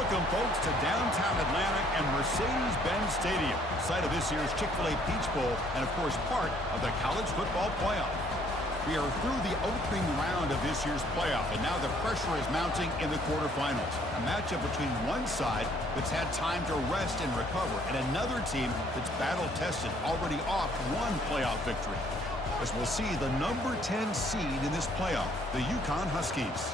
Welcome, folks, to downtown Atlanta and Mercedes-Benz Stadium, site of this year's Chick-fil-A Peach Bowl and, of course, part of the college football playoff. We are through the opening round of this year's playoff, and now the pressure is mounting in the quarterfinals. A matchup between one side that's had time to rest and recover, and another team that's battle-tested, already off one playoff victory. As we'll see the number 10 seed in this playoff, the Yukon Huskies,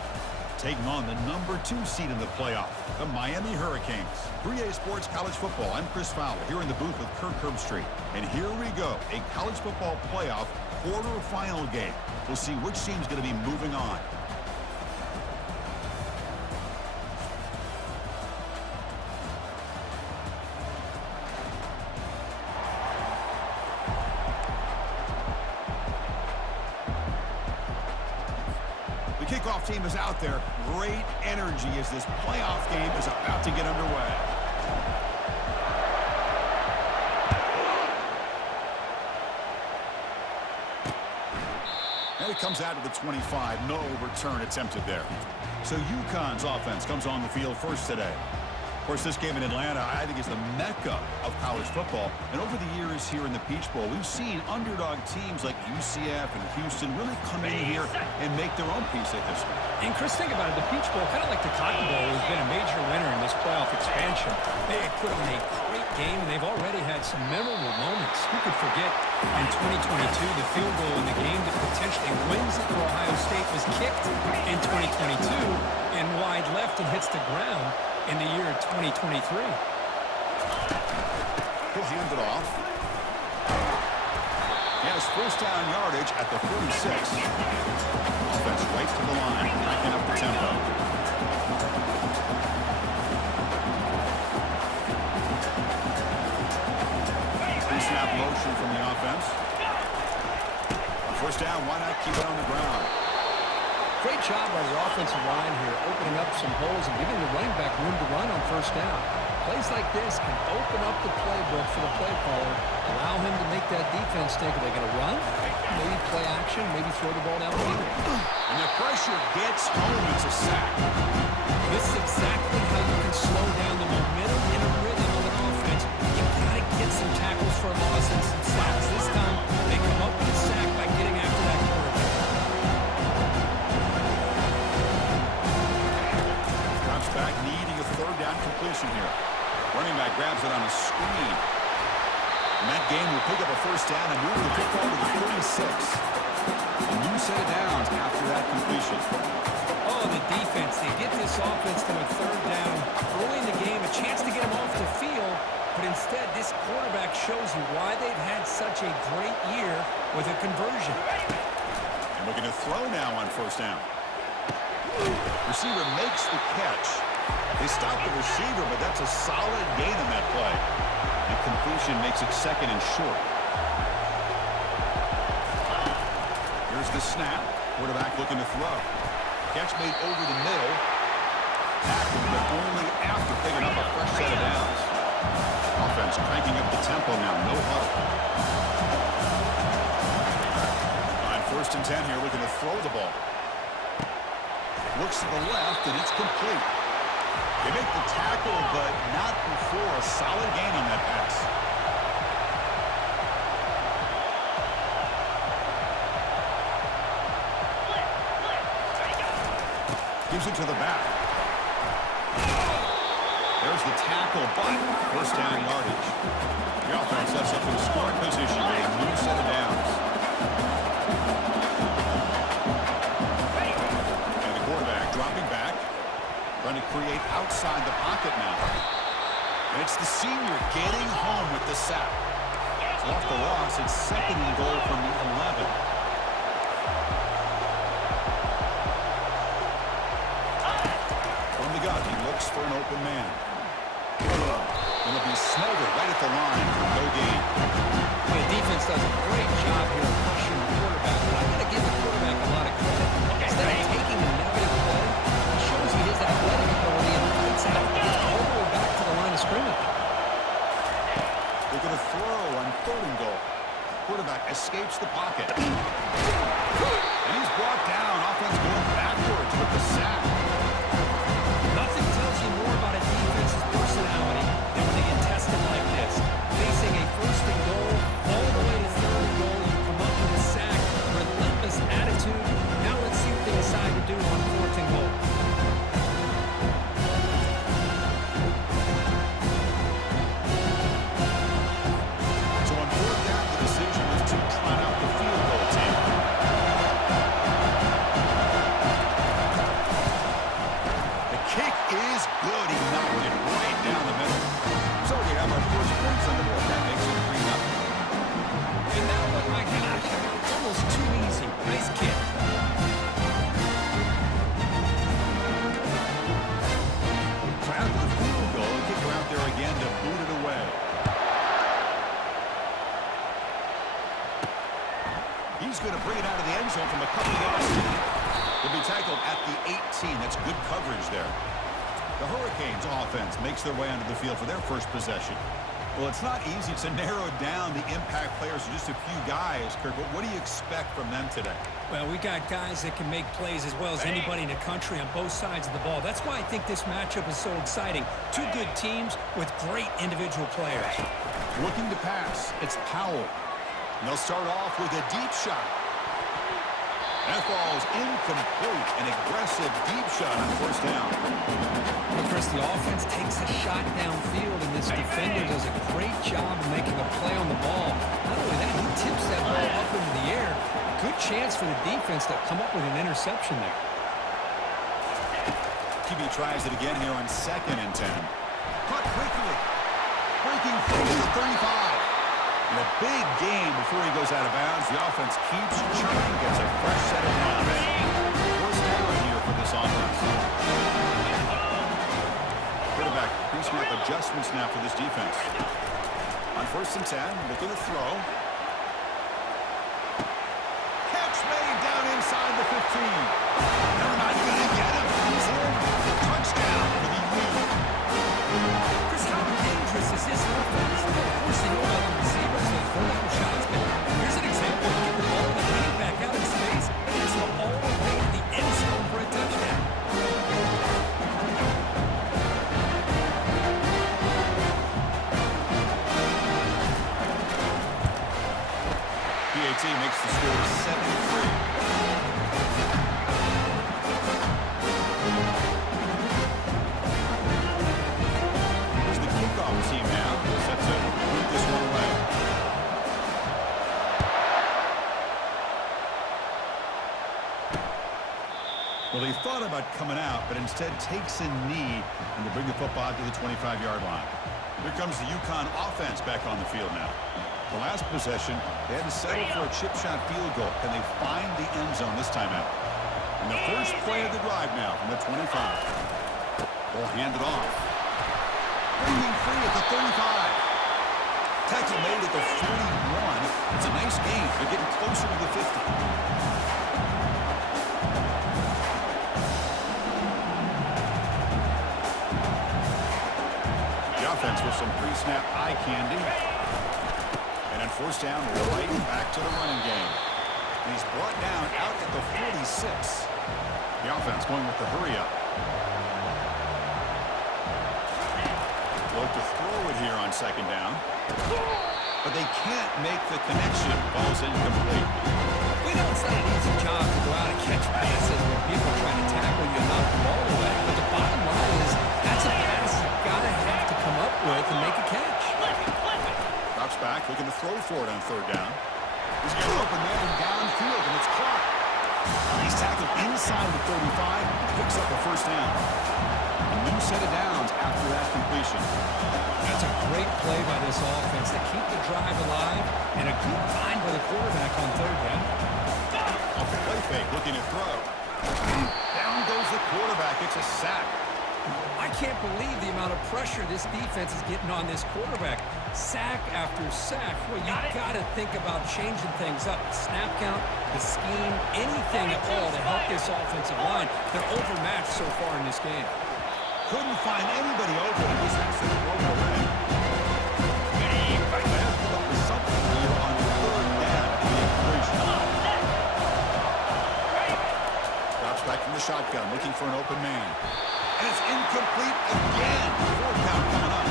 taking on the number 2 seed in the playoff, the Miami Hurricanes. 3A Sports College Football, I'm Chris Fowler, here in the booth with Kirk Herbstreit. And here we go, a college football playoff quarterfinal game. We'll see which team's going to be moving on. The kickoff team is out there. Great energy as this playoff game is about to get underway. And it comes out to the 25. No return attempted there. So UConn's offense comes on the field first today. Of course, this game in Atlanta, I think, is the mecca of college football. And over the years here in the Peach Bowl, we've seen underdog teams like UCF and Houston really come in here and make their own piece of history. And, Chris, think about it. The Peach Bowl, kind of like the Cotton Bowl, has been a major winner in this playoff expansion. They put on a great game, and they've already had some memorable moments. Who could forget in 2022, the field goal in the game that potentially wins it for Ohio State was kicked in 2022 and wide left and hits the ground in the year 2023. He'll hand it off. He has first down yardage at the 46. Offense right to the line, backing up the tempo. Pre-snap motion from the offense. First down, why not keep it on the ground? Great job by the offensive line here, opening up some holes and giving the running back room to run on first down. Plays like this can open up the playbook for the play caller, allow him to make that defense think, are they going to run? Maybe play action, maybe throw the ball downfield. And the pressure gets home. It's a sack. This is exactly how you can slow down the momentum and a rhythm of an offense. You've got to get some tackles for a loss and some sacks. This time, they come up with a sack by getting after that quarterback. Back needing a third down completion here. Running back grabs it on a screen. And that game will pick up a first down and move the football to the 36. A new set of downs after that completion. Oh, the defense. They get this offense to a third down early in the game, a chance to get them off the field. But instead, this quarterback shows you why they've had such a great year with a conversion. And looking to throw now on first down. Receiver makes the catch. They stop the receiver, but that's a solid gain on that play. And completion makes it second and short. Here's the snap. Quarterback looking to throw. Catch made over the middle. Tackled, but only after picking up a fresh set of downs. Offense cranking up the tempo now. No huddle. On first and 10 here, looking to throw the ball. Looks to the left, and it's complete. They make the tackle, but not before a solid gain on that pass. Gives it to the back. There's the tackle, but first down yardage. The offense sets up in scoring position with a new set of downs. Dropping back, trying to create outside the pocket now. And it's the senior getting home with the sack. So off the loss, it's second and goal from the 11. From the gun, he looks for an open man. And it'll be smothered right at the line for no gain. The defense does a great job here of pushing the quarterback, but I'm going to give the quarterback a lot of credit. Instead of taking a negative play, he shows you his athletic ability and fights out. Gets all the way back to the line of scrimmage. They're going to throw on third and goal. Quarterback escapes the pocket. And he's brought down. Offense going backwards with the sack. Nothing tells you more about a defense good. He knocked it right down the middle. So we have our first points on the board. That makes it 3-0. And now, look, my gosh, it's almost too easy. Nice kick. So after the field goal, the kicker out there again to boot it away. He's going to bring it out of the end zone from a couple of yards. He'll be tackled at the 18. That's good coverage there. The Hurricanes offense makes their way onto the field for their first possession. Well, it's not easy to narrow down the impact players to just a few guys, Kirk, but what do you expect from them today? Well, we got guys that can make plays as well as anybody in the country on both sides of the ball. That's why I think this matchup is so exciting. Two good teams with great individual players. Looking to pass, it's Powell. And they'll start off with a deep shot. That ball's incomplete. An aggressive deep shot on first down. Well, Chris, the offense takes a shot downfield, and this defender does a great job of making a play on the ball. Not only that, he tips that ball up into the air. Good chance for the defense to come up with an interception there. QB tries it again here on 2nd and 10. Caught quickly. Breaking free to the 35. And a big game before he goes out of bounds. The offense keeps churning, gets a fresh set of downs. First down here for this offense. Quarterback pre-snap adjustments now for this defense. On 1st and 10, looking to throw. Catch made down inside the 15. They're not going to get him. He's in. Touchdown for the U. Chris, how dangerous is this offense? Of course, they know about the receivers, those vertical shots, but here's an example. Get the ball and running back out in space, and it's all the way to the end zone for a touchdown. PAT makes the score 7-3. Team now set to move this one away. Well, he thought about coming out, but instead takes a knee and will bring the football to the 25-yard line. Here comes the UConn offense back on the field now. The last possession, they had to settle for a chip shot field goal. Can they find the end zone this time out? And the first play of the drive now from the 25. Ball handed off. Breaking free at the 35. Tackle made at the 41. It's a nice game. They're getting closer to the 50. The offense with some pre-snap eye candy. And on 1st down, right back to the running game. And he's brought down out at the 46. The offense going with the hurry-up. Look to throw it here on 2nd down. But they can't make the connection. Ball's incomplete. We know it's not an easy job to go out and catch passes when people are trying to tackle you and knock the ball away. But the bottom line is that's a pass you've got to have to come up with and make a catch. Drops back, looking to throw for it on 3rd down. He's got an open man downfield, and it's caught. He's tackled inside the 35. He picks up the 1st down. A new set of downs after that completion. That's a great play by this offense to keep the drive alive, and a good find by the quarterback on 3rd down. Off the play fake, looking to throw. Down goes the quarterback. It's a sack. I can't believe the amount of pressure this defense is getting on this quarterback. Sack after sack. Well, you got to think about changing things up. Snap count, the scheme, anything at all to help this offensive line. They're overmatched so far in this game. Couldn't find anybody open. He just has to throw it away. They have to come up with something here on 3rd down at the completion. Drops back from the shotgun, looking for an open man. And it's incomplete again. 4th down coming up.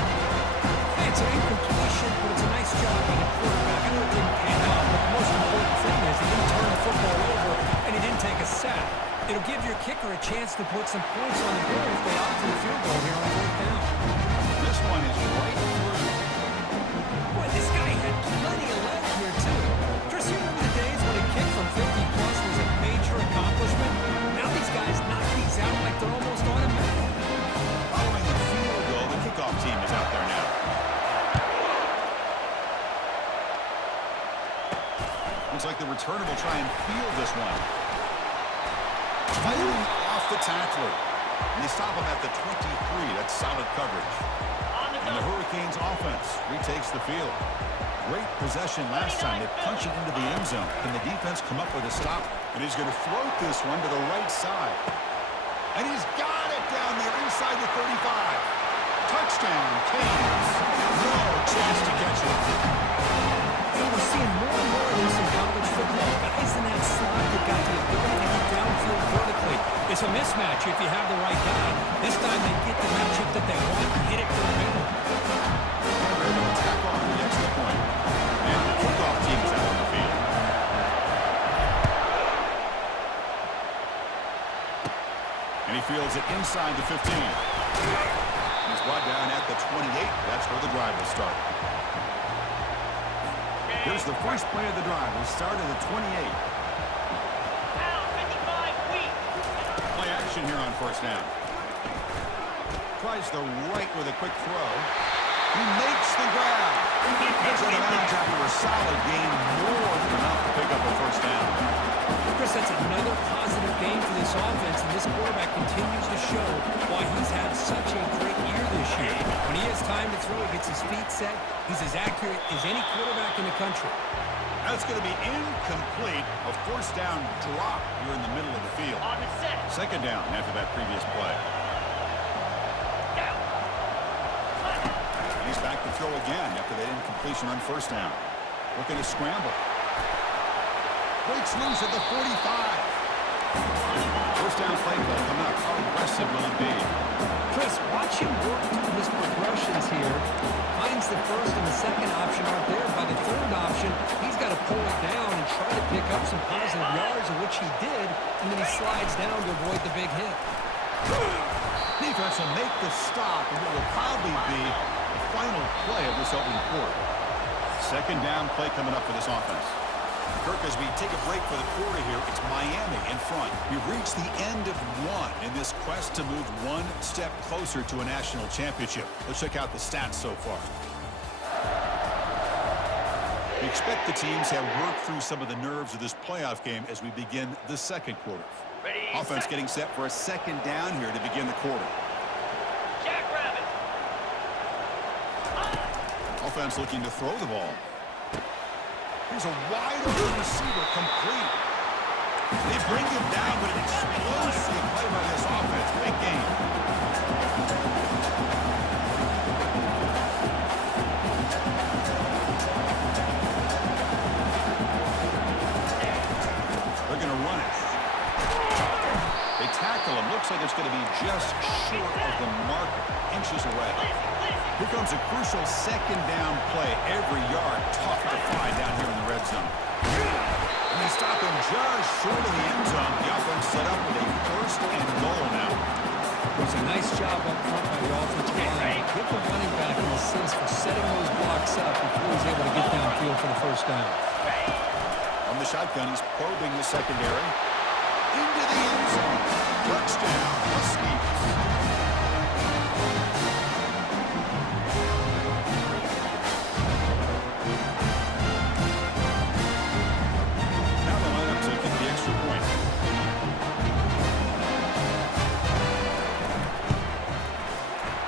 It's an incompletion, but it's a nice job by the quarterback. I know it didn't pan out, but the most important thing is he didn't turn the football over and he didn't take a sack. It'll give your kicker a chance to put some points on the board if they opt for the field goal here on 4th down. This one is right through. Boy, this guy had plenty of leg here, too. Chris, you remember the days when a kick from 50-plus was a major accomplishment? Now these guys knock these out like they're almost automatic. Following returner will try and field this one. Fighting off the tackler. And they stop him at the 23. That's solid coverage. And the Hurricanes offense retakes the field. Great possession last time. They punch it into the end zone. Can the defense come up with a stop? And he's going to float this one to the right side. And he's got it down there inside the 35. Touchdown, Canes. No chance to catch it. And we're seeing more and more of this in college football. Guys in that slot that got the ability to get downfield vertically. It's a mismatch if you have the right guy. This time they get the matchup that they want and hit it for the middle. They're able to tack on the extra point. And the kickoff team is out on the field. And he fields it inside the 15. He's brought down at the 28. That's where the drive will start. Here's the first play of the drive. We'll start at the 28. Play action here on first down. Tries the right with a quick throw. He makes the grab. Heads on the mound after a solid gain. More than enough to pick up a first down. Chris, that's another positive game for this offense, and this quarterback continues to show why he's had such a great year this year. When he has time to throw, he gets his feet set. He's as accurate as any quarterback in the country. That's going to be incomplete. A first down drop here in the middle of the field. On the set. Second down after that previous play. Down. He's back to throw again after that incompletion on first down. Looking to scramble. Breaks loose at the 45. First down play call coming up. How aggressive will it be? Chris, watch him work through his progressions here. Finds the first and the second option aren't there. By the third option, he's got to pull it down and try to pick up some positive yards, of which he did, and then he slides down to avoid the big hit. Defense will make the stop, and it will probably be the final play of this opening quarter. Second down play coming up for this offense. Kirk, as we take a break for the quarter here, it's Miami in front. We've reached the end of one in this quest to move one step closer to a national championship. Let's check out the stats so far. We expect the teams have worked through some of the nerves of this playoff game as we begin the second quarter. Ready, Offense getting set for a second down here to begin the quarter. Jackrabbit. Offense looking to throw the ball. Here's a wide-open receiver complete. They bring him down, but an explosive play by this offense. Big game. They're going to run it. They tackle him. Looks like it's going to be just short of the marker. Inches away. Here comes a crucial second down play. Every yard tough to find down here in the red zone. And they stop him just short of the end zone. The offense set up with a first and goal now. It was a nice job up front by the offensive line. Give the running back an assist for setting those blocks up before he's able to get downfield for the first down. On the shotgun, he's probing the secondary. Into the end zone. Touchdown, Huskies.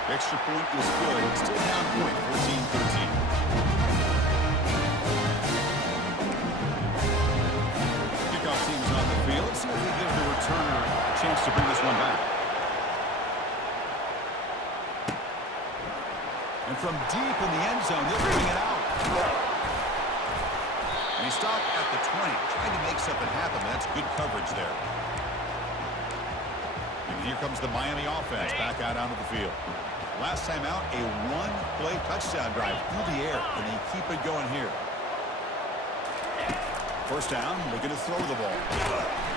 Extra point is good. It's still down point, 14-13. Kickoff team is on the field. Let's see if we give the returner a chance to bring this one back. And from deep in the end zone, they'll bring it out. And he stopped at the 20, trying to make something happen. That's good coverage there. And here comes the Miami offense back out onto the field. Last time out, a one-play touchdown drive through the air, and they keep it going here. First down, looking to throw the ball.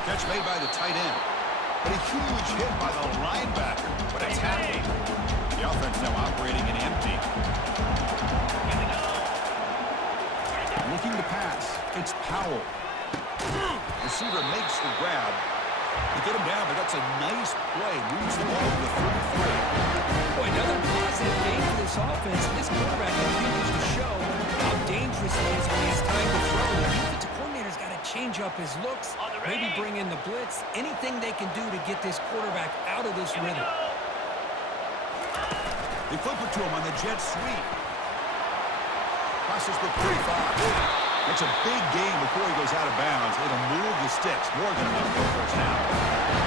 Catch made by the tight end. But a huge hit by the linebacker, but it's happening. The offense now operating in empty. Looking to pass, it's Powell. Receiver makes the grab. They get him down, but that's a nice play. Moves the ball to the 33. Boy, another positive game for this offense. This quarterback continues to show how dangerous he is when he has time to throw. The defensive coordinator's got to change up his looks, On the maybe ready. bring in the blitz, anything they can do to get this quarterback out of this rhythm. They flip it to him on the jet sweep. Crosses the 35. It's a big game before he goes out of bounds. It'll move the sticks. More than enough for a first down.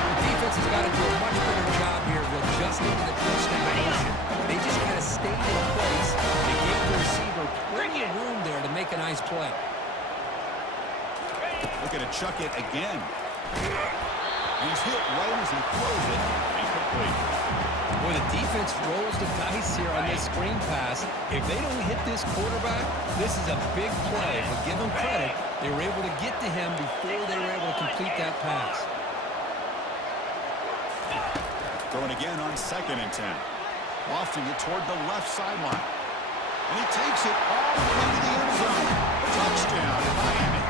The defense has got to do a much better job here of adjusting to the touchdown motion. They just kind of stayed in place and gave the receiver plenty of room there to make a nice play. Looking to chuck it again. He's hit right as he throws it. Incomplete. Boy, the defense rolls the dice here on this screen pass. If they don't hit this quarterback, this is a big play. But give them credit, they were able to get to him before they were able to complete that pass. Throwing again on 2nd and 10. Lofting it toward the left sideline. And he takes it all the way to the end zone. Touchdown, Miami.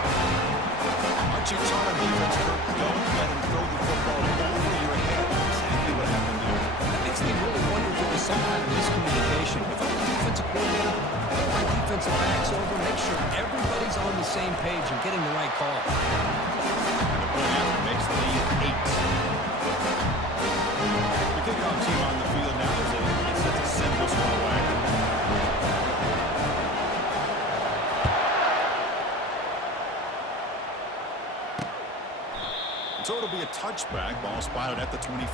Aren't you taught on defense, Kirk? Don't let him throw the football over your head. Exactly what happened there. That makes me really wonder if it was some kind of miscommunication. If I'm the defensive coordinator, I put my defensive backs over, make sure everybody's on the same page and getting the right call. And the point after makes the lead 8. The kickoff team on the field now is it sets to send this one away. So it'll be a touchback. Ball spotted at the 25.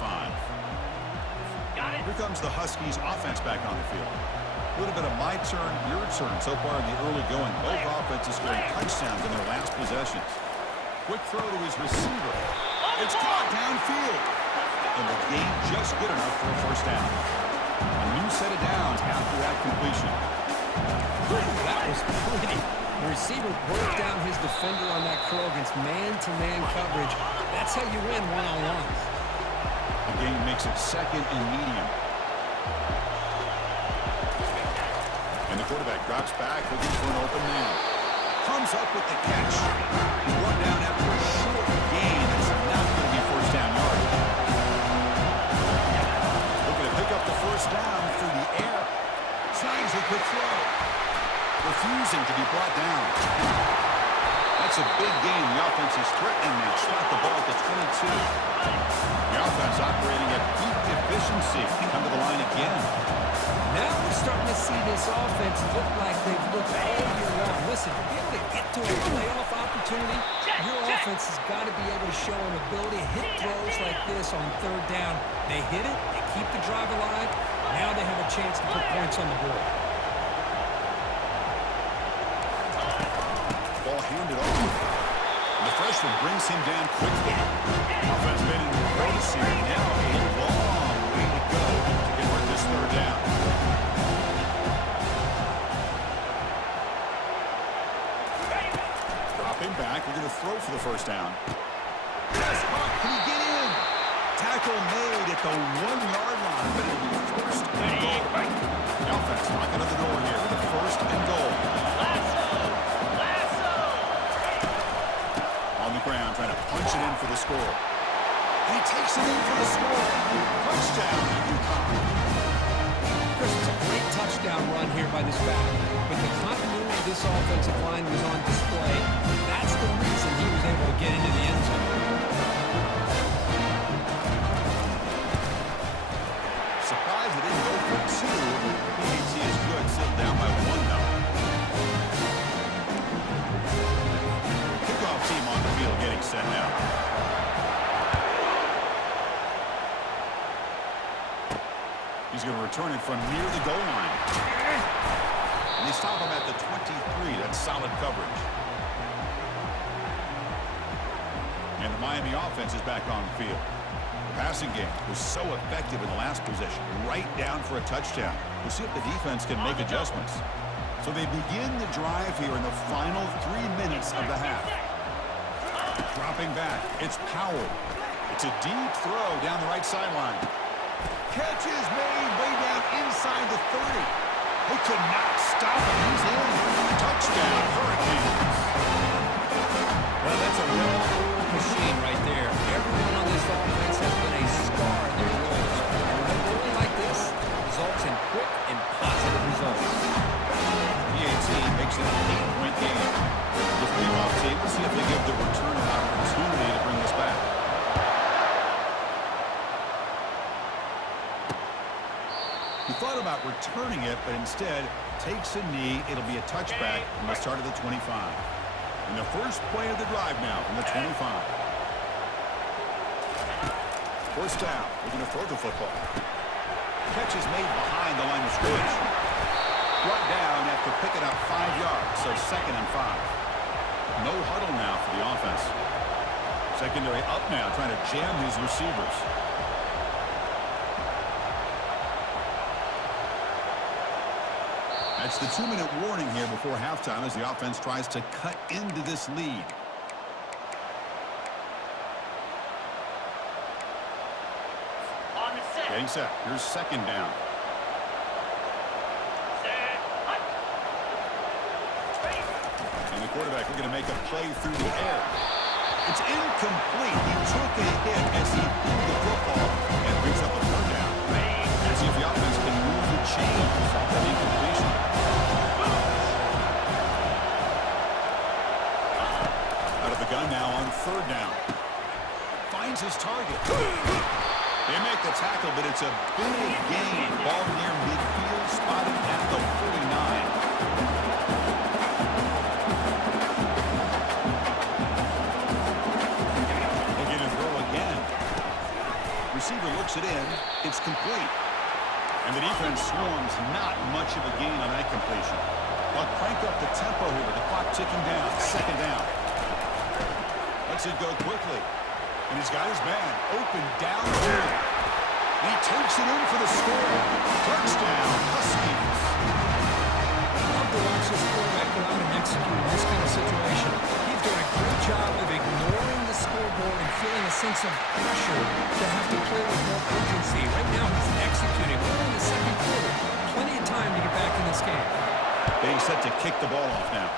Got it. Here comes the Huskies offense back on the field. A little bit of my turn, your turn so far in the early going. Both offenses scoring touchdowns in their last possessions. Quick throw to his receiver. It's caught downfield. And the game just good enough for a first down. A new set of downs after that completion. That was pretty. The receiver broke down his defender on that curl against man-to-man coverage. That's how you win one-on-ones. The game makes it 2nd and medium. And the quarterback drops back looking for an open man. Comes up with the catch. He's brought down after a short gain. That's not going to be first down yard. Looking to pick up the first down through the air. Signs a quick throw. Refusing to be brought down. That's a big game. The offense is threatening now. Spot the ball at the 22. The offense operating at peak efficiency. Come to the line again. Now we're starting to see this offense look like they've looked all year long. Listen, to be able to get to a playoff opportunity, your offense has got to be able to show an ability to hit throws like this on 3rd down. They hit it, they keep the drive alive. Now they have a chance to put points on the board. Ball handed off. And the freshman brings him down quickly. Offense been in place here. Now a long way to go to convert this 3rd down. Dropping back. We're going to throw for the first down. Yes, Mark, can he get in? Tackle made at the 1-yard line, but it'll be first and goal. The offense knocking on the door here with a first and goal. On the ground, trying to punch it in for the score. And he takes it in for the score. Touchdown, UConn. Chris, it's a great touchdown run here by this back. But the continuity of this offensive line was on display. That's the reason he was able to get into the end zone. Surprised it didn't go for 2. PHC is good, still down by 1 now. Kickoff team on the field getting set now. He's going to return it from near the goal line. And they stop him at the 23. That's solid coverage. And the Miami offense is back on the field. The passing game was so effective in the last possession, right down for a touchdown. We'll see if the defense can make adjustments. So they begin the drive here in the final 3 minutes of the half. Dropping back, it's Powell. It's a deep throw down the right sideline. Catch is made way down inside the 30. They could not stop him. He's in. Touchdown, Hurricanes. Well, that's a well-oiled machine right there. Everyone on this offense has been a star in their roles. And when they're rolling like this, it results in quick and positive results. The 18 makes it an 8-point game. This leadoff team, let's see if they give the return He thought about returning it, but instead takes a knee. It'll be a touchback from the start of the 25. And the first play of the drive now from the 25. First down. We're going to throw the football. Catch is made behind the line of scrimmage. Brought down after picking up 5 yards, so 2nd and 5. No huddle now for the offense. Secondary up now, trying to jam these receivers. That's the 2-minute warning here before halftime as the offense tries to cut into this lead. On the set. Getting set. Here's 2nd down. Set. Hut. Ready. And the quarterback looking to make a play through the air. It's incomplete. He took a hit as he threw the football and brings up a 3rd down. Ready. Let's see if the offense can move the chains off that incompletion. Out of the gun now on 3rd down. Finds his target. They make the tackle, but it's a big gain. Ball near midfield, spotted at the 49. Looking to throw again. Receiver looks it in. It's complete. And the defense swarms not much of a gain on that completion. They'll crank up the tempo here with the clock ticking down. 2nd down. Lets it go quickly. And he's got his man open downfield. And he takes it in for the score. Touchdown, Huskies. I love to watch this quarterback go out and execute in this kind of situation. He's doing a great job of ignoring the scoreboard and feeling a sense of pressure to have to play with more urgency. Right now he's executing. We're in the 2nd quarter. Plenty of time to get back in this game. Being set to kick the ball off now.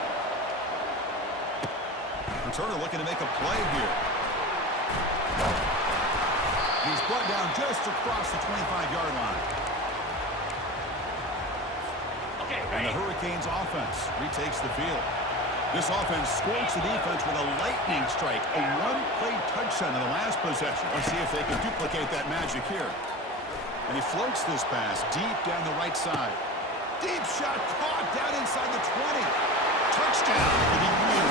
Returner looking to make a play here. He's brought down just across the 25-yard line. Okay, And the ready. Hurricanes offense retakes the field. This offense scorched the defense with a lightning strike. A 1-play touchdown in the last possession. Let's see if they can duplicate that magic here. And he floats this pass deep down the right side. Deep shot caught down inside the 20. Touchdown for the U.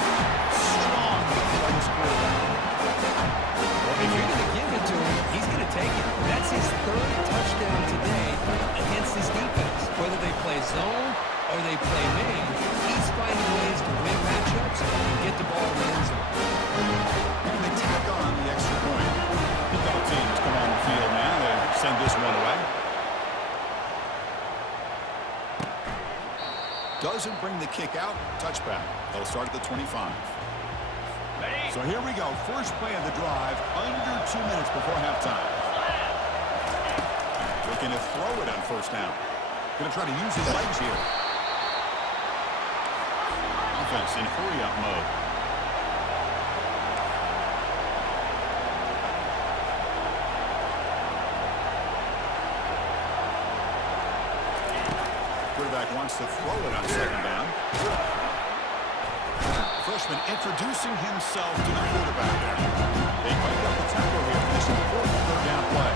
Strong by this quarterback. Well, if you're going to give it to him, he's going to take it. That's his 3rd touchdown today against this defense. Whether they play zone or they play man, he's finding ways to win matchups and get the ball in the end zone. And they tack on the extra point. Kickoff teams come on the field now. They send this one away. Doesn't bring the kick out. Touchback. They'll start at the 25. Ready. So here we go. First play of the drive. Under 2 minutes before halftime. Looking to throw it on 1st down. Going to try to use his legs here. Offense in hurry-up mode. Quarterback wants to throw it on 2nd down. Freshman introducing himself to the quarterback there. They crank up the tempo here for this important 3rd down play.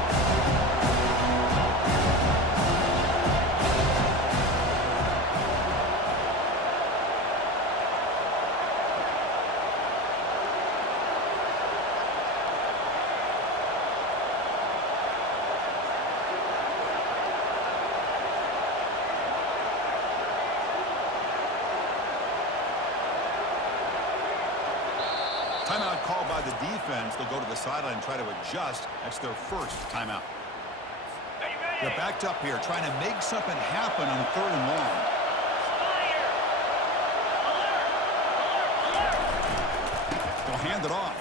Timeout called by the defense. They'll go to the sideline and try to adjust. That's their 1st timeout. Ready, ready. They're backed up here trying to make something happen on 3rd and long. Fire. Alert. Alert. Alert. They'll hand it off.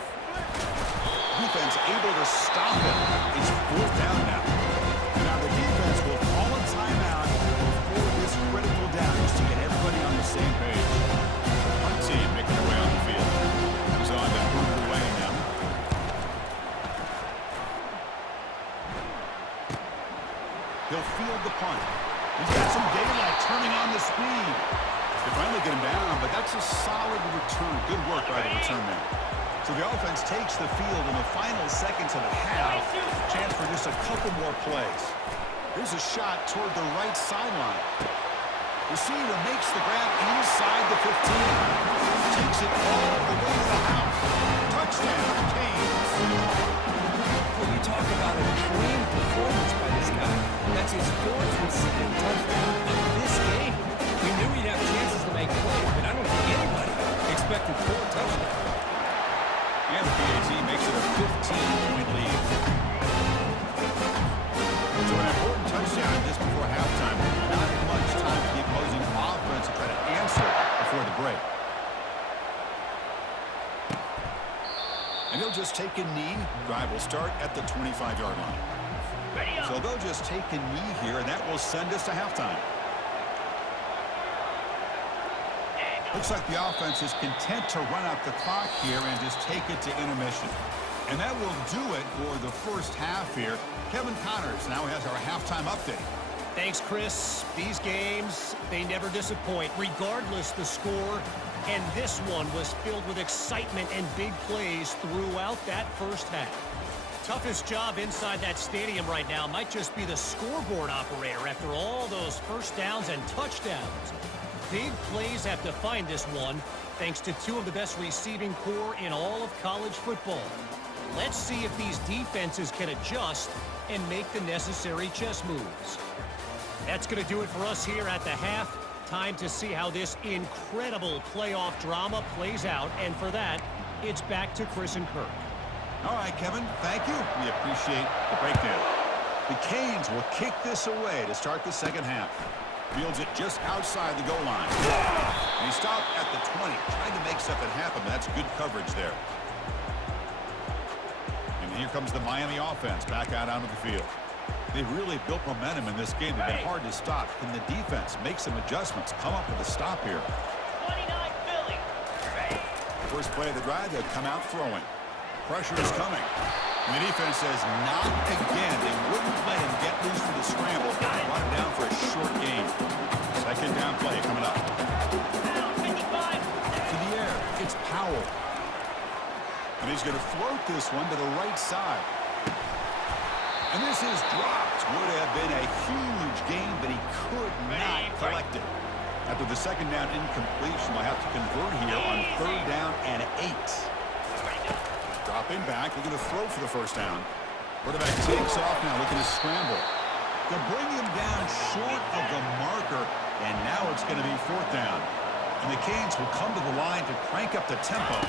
Defense able to stop it. It's 4th down now. And now the defense will call a timeout before this critical down just to get everybody on the same page. One team making their way on the field. He's on to move it away now. He'll field the punt. He's got some daylight turning on the speed. They finally get him down, but that's a solid return. Good work by the return man. So the offense takes the field in the final seconds of the half. Chance for just a couple more plays. Here's a shot toward the right sideline. Receiver makes the grab inside the 15. Takes it all the way to the house. Touchdown, Canes. Well, you talk about a clean performance by this guy. That's his fourth receiving touchdown of this game. We knew he'd have chances to make plays, but I don't think anybody expected 4 touchdowns. And the PAT makes it a 15-point lead. So an important touchdown just before halftime. Not much time for the opposing offense to try to answer before the break. And he'll just take a knee. Drive will start at the 25-yard line. So they'll just take a knee here, and that will send us to halftime. Looks like the offense is content to run out the clock here and just take it to intermission. And that will do it for the first half here. Kevin Connors now has our halftime update. Thanks, Chris. These games, they never disappoint, regardless the score. And this one was filled with excitement and big plays throughout that first half. Toughest job inside that stadium right now might just be the scoreboard operator after all those first downs and touchdowns. Big plays have defined this one, thanks to 2 of the best receiving corps in all of college football. Let's see if these defenses can adjust and make the necessary chess moves. That's going to do it for us here at the half. Time to see how this incredible playoff drama plays out, and for that, it's back to Chris and Kirk. All right, Kevin, thank you. We appreciate the breakdown. The Canes will kick this away to start the second half. Fields it just outside the goal line. And he stopped at the 20, trying to make something happen. That's good coverage there. And here comes the Miami offense back out onto the field. They've really built momentum in this game. They've been hard to stop. Can the defense make some adjustments, come up with a stop here? 29 Philly. First play of the drive, they'll come out throwing. Pressure is coming. And the defense says, not again. They wouldn't let him get loose for the scramble. Brought him down for a short gain. Second down play coming up. Now 55. To the air, it's Powell. And he's going to float this one to the right side. And this is dropped. Would have been a huge gain, but he could not collect it. After the second down incompletion, they'll have to convert here on 3rd down and 8. Dropping back, looking to throw for the first down. Quarterback takes off now, looking to scramble. They'll bring him down short of the marker, and now it's going to be 4th down. And the Canes will come to the line to crank up the tempo.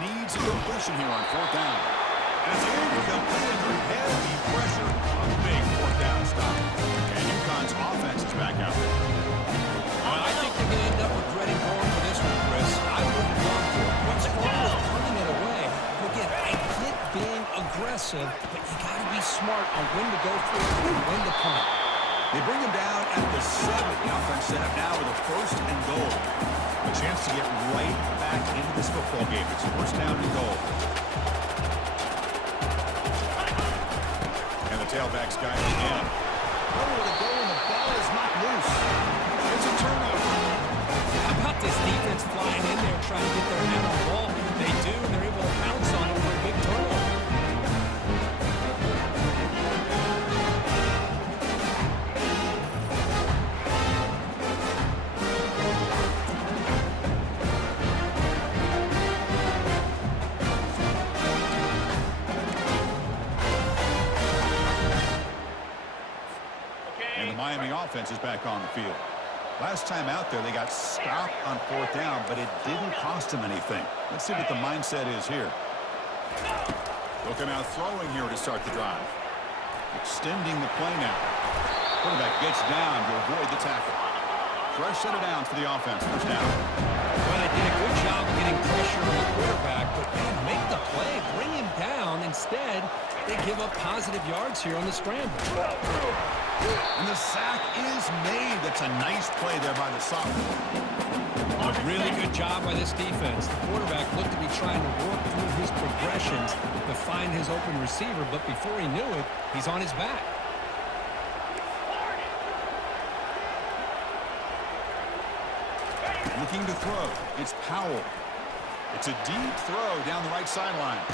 Needs a completion here on 4th down. And it's incomplete under heavy pressure. A big 4th down stop. And UConn's offense is back out. Well, I think they're going to end up regretting going for this one, Chris. I wouldn't have gone for it. What's wrong with punting it away? Again, I get being aggressive, but you got to be smart on when to go for it and when to punt. They bring him down at the 7. The offense set up now with a 1st and goal. A chance to get right back into this football game. It's 1st down and goal. And the tailback's guy again. Nowhere to go, and the ball is knocked loose. It's a turnover. How about this defense flying in there trying to get their hand on the ball? They do, and they're able to pounce on it for a big turnover. And the Miami offense is back on the field. Last time out there, they got stopped on 4th down, but it didn't cost them anything. Let's see what the mindset is here. Looking out throwing here to start the drive. Extending the play now. Quarterback gets down to avoid the tackle. Fresh set of downs for the offense. 1st down. Well, they did a good job getting pressure on the quarterback, but man, make the play, bring him down. Instead, they give up positive yards here on the scramble. And the sack is made. That's a nice play there by the sophomore. A really good job by this defense. The quarterback looked to be trying to work through his progressions to find his open receiver, but before he knew it, he's on his back. Looking to throw. It's Powell. It's a deep throw down the right sideline.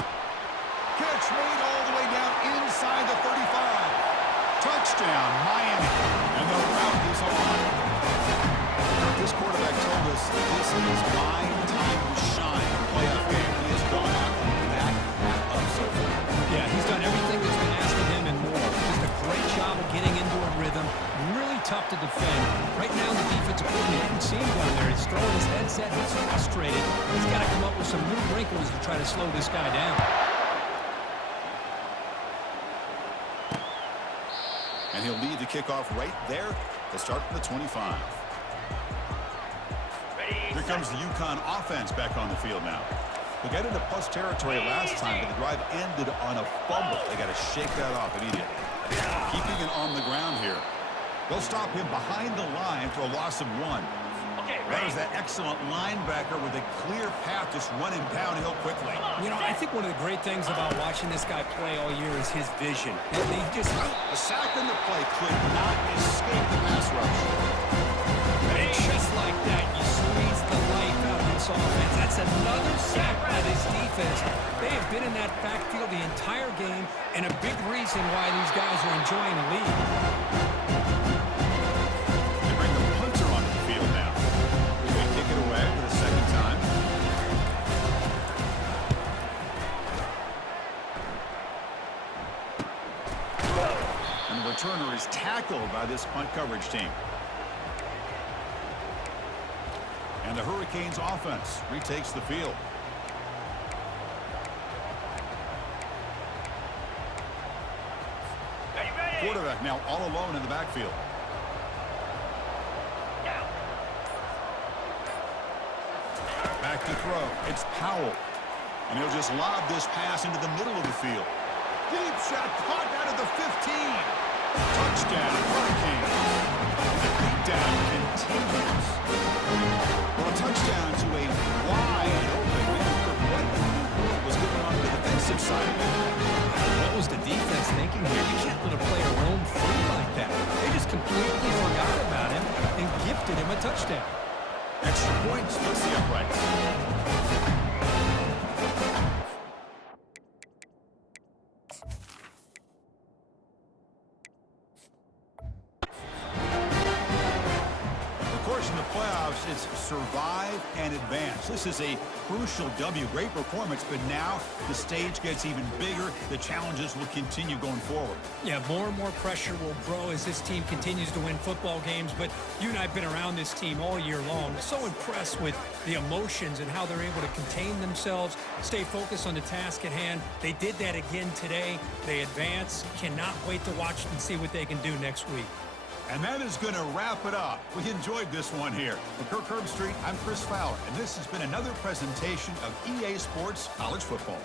Catch made all the way down inside the 35. Touchdown, Miami. And the route is on. This quarterback told us this is my time to shine. Playoff game. He has gone out and back up so far. Yeah, he's done everything that's been asked of him and more. Just a great job of getting into a rhythm. Really tough to defend. Right now, the defensive coordinator, you can see him down there. He's throwing his headset. He's frustrated. He's got to come up with some new wrinkles to try to slow this guy down. And he'll lead the kickoff right there to start from the 25. Here comes the UConn offense back on the field now. They got into plus territory last time, but the drive ended on a fumble. They got to shake that off immediately. Keeping it on the ground here. They'll stop him behind the line for a loss of 1. That was that excellent linebacker with a clear path just running downhill quickly. You know, I think one of the great things about watching this guy play all year is his vision. He just... A sack in the play could not escape the pass rush. And just like that, you squeeze the life out of this offense. That's another sack by this defense. They have been in that backfield the entire game, and a big reason why these guys are enjoying the lead. They bring the punter onto the field now. They kick it away for the second time. And the returner is tackled by this punt coverage team. And the Hurricanes offense retakes the field. Quarterback now all alone in the backfield. Back to throw. It's Powell. And he'll just lob this pass into the middle of the field. Deep shot caught out of the 15. Touchdown, Hurricanes. And the beatdown continues. Well, a touchdown to a wide open Cooper White was given on the defensive side of it. What was the defense thinking here? You can't let a player roam free like that. They just completely forgot about him and gifted him a touchdown. Extra point splits the uprights. Of course, in the playoffs, it's survive and advance. This is a crucial W. Great performance, but now the stage gets even bigger. The challenges will continue going forward. Yeah, more and more pressure will grow as this team continues to win football games, but you and I have been around this team all year long. So impressed with the emotions and how they're able to contain themselves, stay focused on the task at hand. They did that again today. They advance. Cannot wait to watch and see what they can do next week. And that is going to wrap it up. We enjoyed this one here. For Kirk Herbstreit, I'm Chris Fowler, and this has been another presentation of EA Sports College Football.